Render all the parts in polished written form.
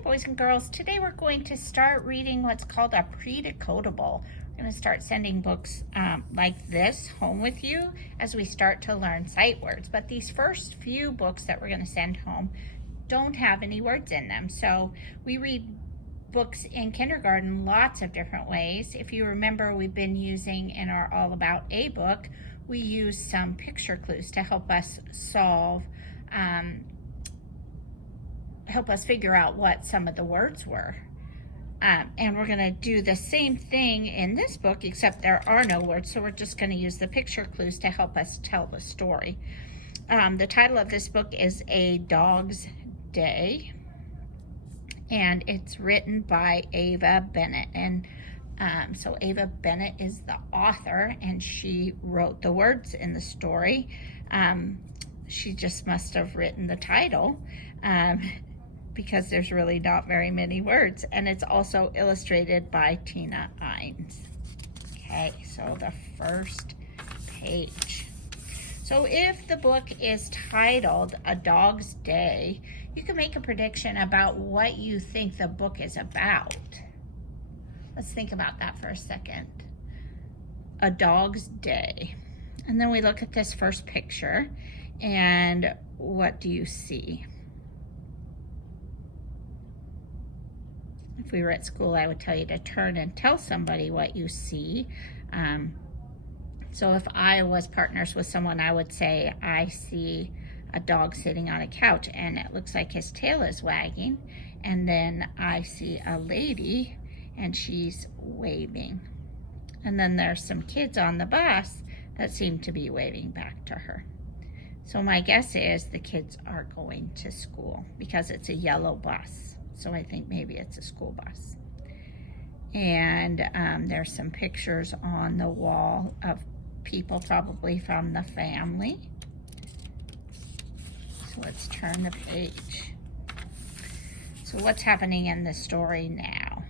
Hi boys and girls, today we're going to start reading what's called a pre-decodable. We're going to start sending books like this home with you as we start to learn sight words. But these first few books that we're going to send home don't have any words in them. So we read books in kindergarten lots of different ways. If you remember, we've been using in our All About A book, we use some picture clues to help us figure out what some of the words were. And we're going to do the same thing in this book, except there are no words, so we're just going to use the picture clues to help us tell the story. The title of this book is A Dog's Day, and it's written by Ava Bennett. And so Ava Bennett is the author, and she wrote the words in the story. She just must have written the title. Because there's really not very many words, and it's also illustrated by Tina Ines. Okay, so the first page. So if the book is titled A Dog's Day, you can make a prediction about what you think the book is about. Let's think about that for a second. A Dog's Day. And then we look at this first picture, and what do you see? If we were at school, I would tell you to turn and tell somebody what you see. So if I was partners with someone, I would say, I see a dog sitting on a couch and it looks like his tail is wagging. And then I see a lady and she's waving. And then there's some kids on the bus that seem to be waving back to her. So my guess is the kids are going to school because it's a yellow bus. So I think maybe it's a school bus. And there's some pictures on the wall of people probably from the family. So let's turn the page. So what's happening in the story now?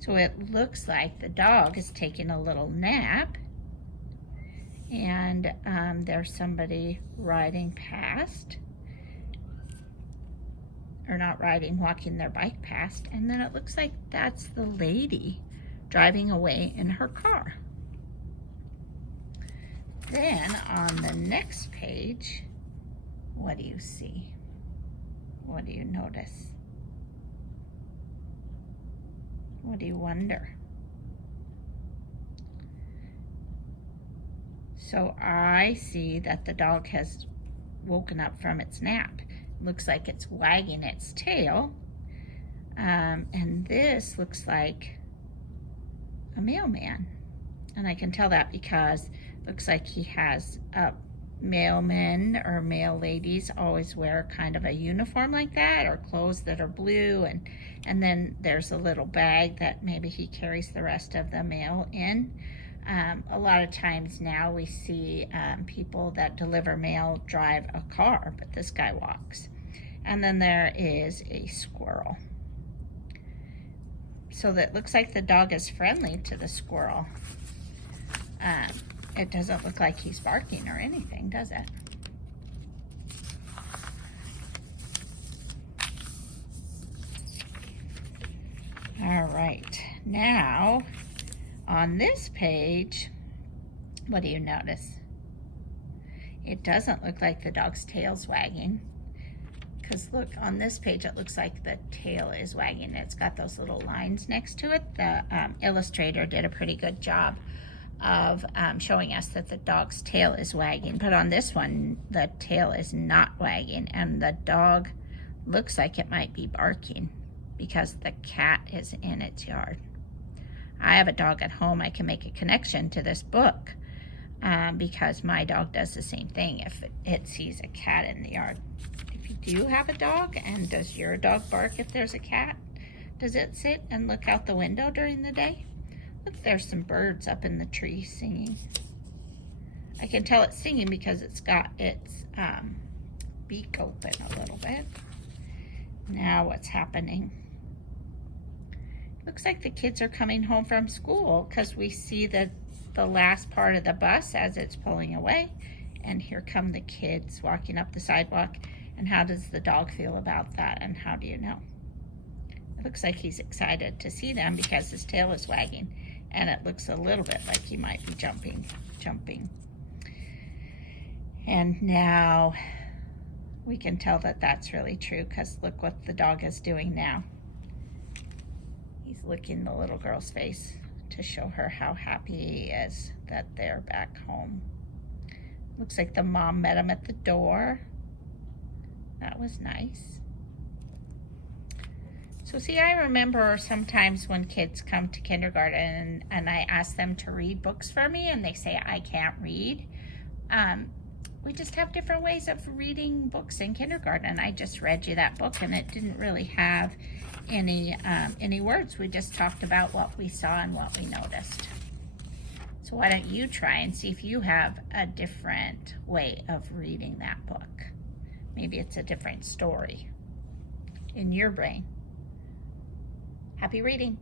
So it looks like the dog is taking a little nap, and there's somebody riding past. Or not riding, walking their bike past, and then it looks like that's the lady driving away in her car. Then on the next page, what do you see? What do you notice? What do you wonder? So I see that the dog has woken up from its nap. Looks like it's wagging its tail, and this looks like a mailman, and I can tell that because it looks like he has mailmen or mail ladies always wear kind of a uniform like that, or clothes that are blue, and then there's a little bag that maybe he carries the rest of the mail in. A lot of times now we see people that deliver mail drive a car, but this guy walks. And then there is a squirrel. So that looks like the dog is friendly to the squirrel. It doesn't look like he's barking or anything, does it? All right, now on this page, what do you notice? It doesn't look like the dog's tail's wagging, because look, on this page it looks like the tail is wagging. It's got those little lines next to it. The illustrator did a pretty good job of showing us that the dog's tail is wagging, but on this one the tail is not wagging, and the dog looks like it might be barking because the cat is in its yard. I have a dog at home. I can make a connection to this book because my dog does the same thing if it sees a cat in the yard. If you do have a dog, and does your dog bark if there's a cat? Does it sit and look out the window during the day? Look, there's some birds up in the tree singing. I can tell it's singing because it's got its beak open a little bit. Now what's happening? Looks like the kids are coming home from school because we see the last part of the bus as it's pulling away, and here come the kids walking up the sidewalk. And how does the dog feel about that, and how do you know? Looks like he's excited to see them because his tail is wagging, and it looks a little bit like he might be jumping. And now we can tell that that's really true because look what the dog is doing now. He's licking the little girl's face to show her how happy he is that they're back home. Looks like the mom met him at the door. That was nice. So see, I remember sometimes when kids come to kindergarten and I ask them to read books for me and they say, I can't read. We just have different ways of reading books in kindergarten. I just read you that book and it didn't really have any words. We just talked about what we saw and what we noticed. So why don't you try and see if you have a different way of reading that book? Maybe it's a different story in your brain. Happy reading.